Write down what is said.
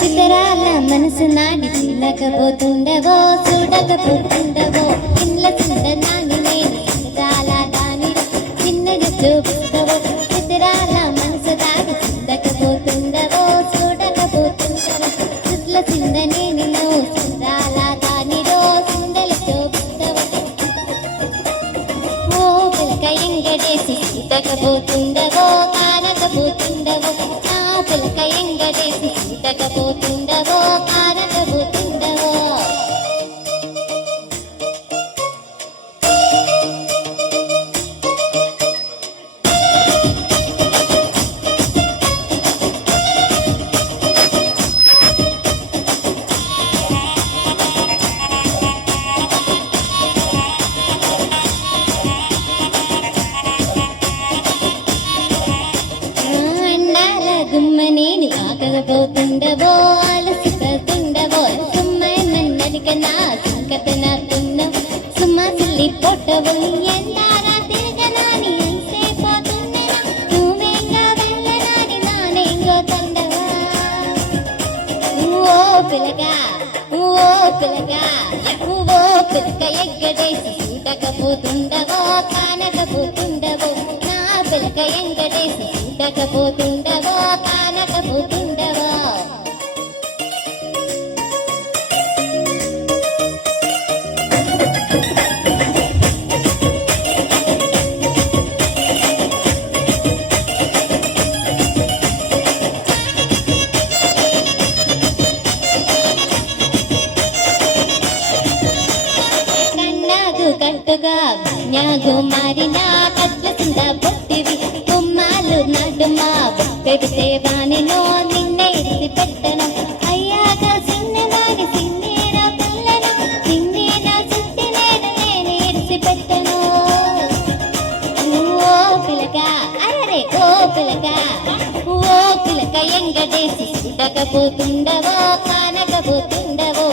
చితరాల మనసు నాడి చిన్నకపోతుండవో చూడకపోతుండవో ఇండ్ల చింత నాని నేను చితరాల దాని చిన్నగా చూపుతావో చితరాల మనసు నాడి చిన్నకపోతుండవో చూడకపోతుండవో చుట్ల చింద నేను చితరాల దానిలో చిందలు చూపుతావో ఓ పిలక ఎంగడేసి చితకపోతుండవో కానకపోతుండవో పిలక ఎంగడేసి చితకపోతుండవో కానకపోతుండవో గుమ్మనేని ఆకకపోతుండవో అలసిపోతుండవో సుమ్మ నన్నడికనా సంకతనాడుతుండవో సుమ్మ సిల్లి పొట్టవో ఎందారా తిరగనాని ఎంసేపోతుండేనా నువ్వేంగా వెళ్ళనాని నానేంగో తండవా ఓ పిలగా పిలక ఎగ్గడేసి చూడకపోతుండవో కానకపోతుండవో నా పిలక ఎంగడేసి చూడకపోతుండవో కానకపోతుండవో కన్నాగు కట్టుగా న్యాగు మారిన కట్ల కింద బొట్టివి కుమ్మాలు నడుమా పెడితే వానినో నిన్నే ఇసి పెట్టను అయ్యాక సిన్నవాని సిన్నేన పిల్లను సిన్నేన సుట్టినేను నేను ఇడిసి పెట్టను ఓ పిలక అరే ఓ పిలక ఎంగడేసి చూడకపోతుండవో కానకపోతుండవో